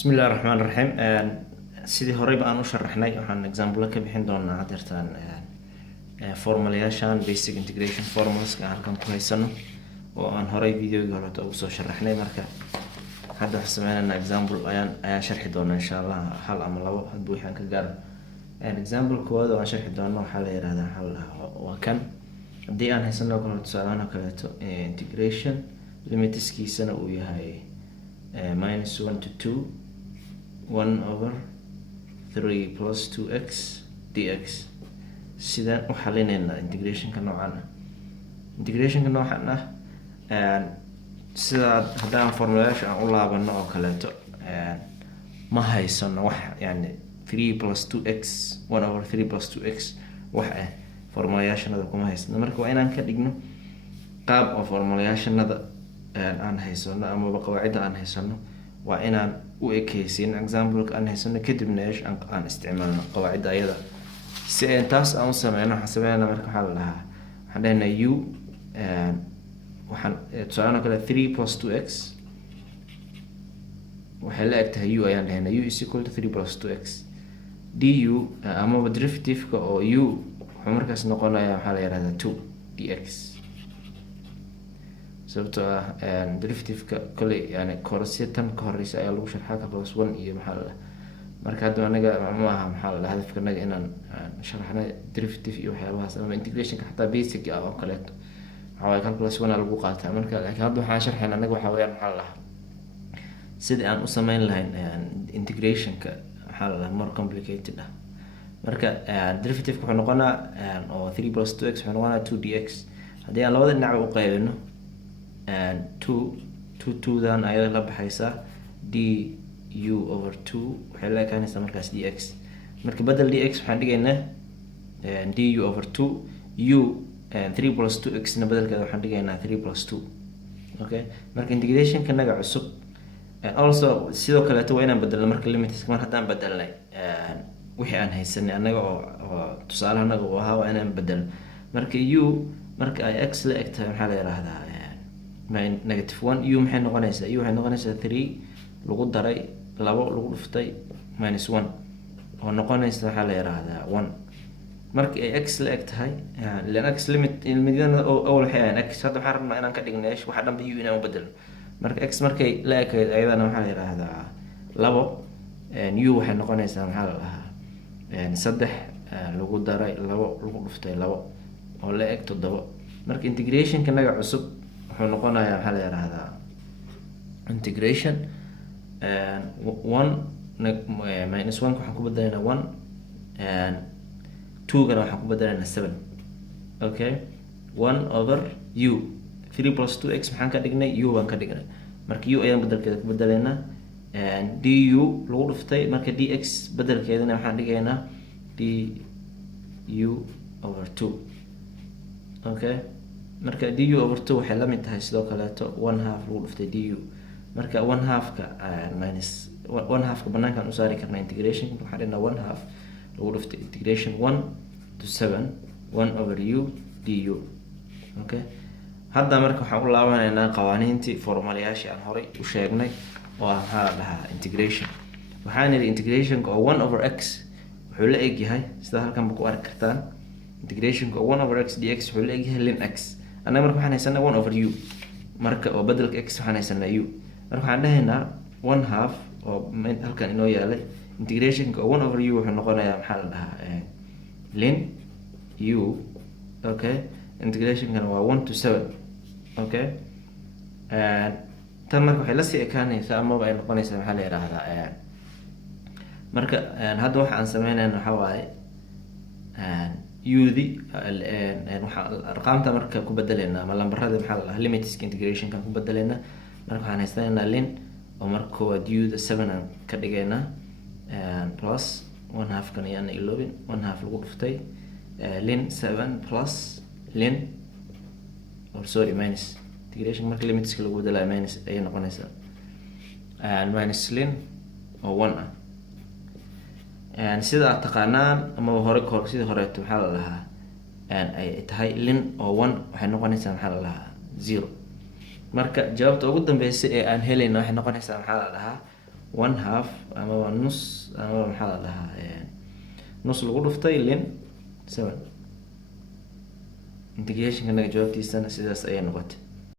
بسم الله الرحمن الرحيم sidii horeyba aan u sharaxnay waxaan example ka bixin doonaa hadeertaan formulayaashan basic integration formulas halkan ku haysano oo aan horey videoga hore ugu soo sharaxnay marka hadda waxaan sameynaynaa example ayaan sharxi doonaa insha Allah hal ama labo hadba waxaan ka gaaro example koowaad oo aan sharxi doono waxaa la yiraahdaa waa kan haddii aan haysano kala tusaalahan kaleeto integration limitskiisana uu yahay minus 1 to 2 1 over 3 plus 2x dx sidaan u xalinaynaa integrationka noocan ah sida haddaan formulayaasha aan u laabano oo kaleeto ma haysano wax yani 3 plus 2x 1 over 3 plus 2x wax formulayaashanada kuma haysano marka waa inaan ka dhigno qaab oo formulayaashanada aan haysano ama qawaacida aan haysano waa inaan u ekaysiin example aan haysano kadibna aan isticmaalno qawaacida ayada si aan taas aan u sameyno waxaan sameynaa marka waxaa la dhahaa waxaan dhahnaa u waxaan tusaale kale 3 plus 2x waxay la eg tahay u ayaan dhahnaa u is equal to 3 plus 2x du amaba derivative-ka oo u wuxuu markaas noqonayaa waxaa la yihahdaa 2 dx sababtoo ah derivative-ka kale yani korsiya tan ka horeysa ayaa lagu sharxaa ka plus 1 iyo maxaa la marka hadda anaga ma aha maxaa la hadafkanaga inaan sharaxno derivative iyo waxyaabahaas ama integrationka xataa basic ah oo kaleeto waxaa waaye calculus 1 lagu qaataa marka laakiin hadda waxaan sharxaynaa anaga waxaa weeyaan maxaa la sidii aan u sameyn lahayn integrationka maxaa la more complicated ah marka derivative-ka wuxuu noqonaa oo 3 plus 2x wuxuu noqonaa 2 dx haddii aan labada dhinac u qaybino 2 dan ayada la baxaysaa du over 2 waxay la ekaanaysaa markaas dx marka badal dx waxaan dhigaynaa du over 2 u 3 plus 2x na badalkeeda waxaan dhigaynaa 3 plus 2 okay marka integrationka naga cusub also sidoo kaleeto waa inaan bedelno marka limits mar haddaan bedelnay wixii aan haysanay anaga oo tusaale anaga oo ahaa waa inaan bedelno marka u marka ay x la eg tahay maxaa la yiraahdaa negative 1 u maxay noqonaysaa u waxay noqonaysaa 3 lagu daray 2 lagu dhuftay minus 1 oo noqonaysa waxaa la yiraahdaa 1 marka ay x la eg tahay ilan x limitna oo waxay ahayn x hadda waxaan rabnaa inaan ka dhigno waxa dhanba u inaan u bedelno marka x markay la eg ayadana waxaa la yiraahdaa 2 u waxay noqonaysaa maxaa la dhahaa 3 lagu daray 2 lagu dhuftay 2 oo la eg 7 marka integrationka naga cusub wuxuu noqonayaa waxaa la yiraahdaa integration 1 minus 1 waxaan ku bedelaynaa 1 2 gana waxaan ku bedelaynaa 7 okay 1 over u 3 plus 2x maxaan ka dhignay u baan ka dhignay marka u ayaan bedelkeeda ku bedelaynaa du lagu dhuftay marka dx bedelkeedana waxaan dhigaynaa du over 2 okay marka du over 2 waxay la mid tahay sidoo kaleeto 1 half lagu dhuftay du marka 1 half-ka minus 1 half-ka banaankaan u saari karnaa integration waxaa dhinaa 1 half lagu dhuftay integration 1 to 7 1 over u du okay hadda marka waxaan u laabanaynaa qawaaniintii formulayaashii aan horey u sheegnay oo ah maxaa la dhahaa integration waxaan yidhi integrationka oo 1 over x wuxuu la egyahay sida halkanba ku arki kartaan integrationka oo 1 over x dx wuxuu la egyahay ln x annaga marka waxaan haysanaa 1 over u marka oo bedelka x waxaan haysanaa u marka waxaan dhahaynaa 1 half oo halkan inoo yaalay integrationka oo 1 over u wuxuu noqonayaa maxaa la dhahaa ln u okay integrationkana waa 1 to 7 okay tan marka waxay la sii ekaanaysaa amaba ay noqonaysaa maxaa la yiraahdaa marka hadda waxa aan sameynayna waxaa waaye udi waxaa arqaamta marka ku bedeleynaa ama lambarada maxaa la dhahaa limitska integrationka ku bedeleynaa marka waxaan haysanaynaa lin oo marka koowaad uda 7 aan ka dhigaynaa plus 1 half kan ayaan iloobin 1 half lagu dhuftay lin 7 plus lin or sorry minus integration marka limitska lagu bedelayo minus ayay noqonaysaa minus lin oo 1 ah sida aad taqaanaan ama sidii horeeto maxaa la dhahaa ay tahay lin oo 1 waxay noqonaysaa maxaa la dhahaa 0 marka jawaabta ugu dambeysa ee aan helayna waxay noqonaysaa maxaa la dhahaa one half amaba nus amaba maxaa la dhahaa nus lagu dhuftay lin 7 integrationka naga jawaabtiisana sidaas ayay noqotay.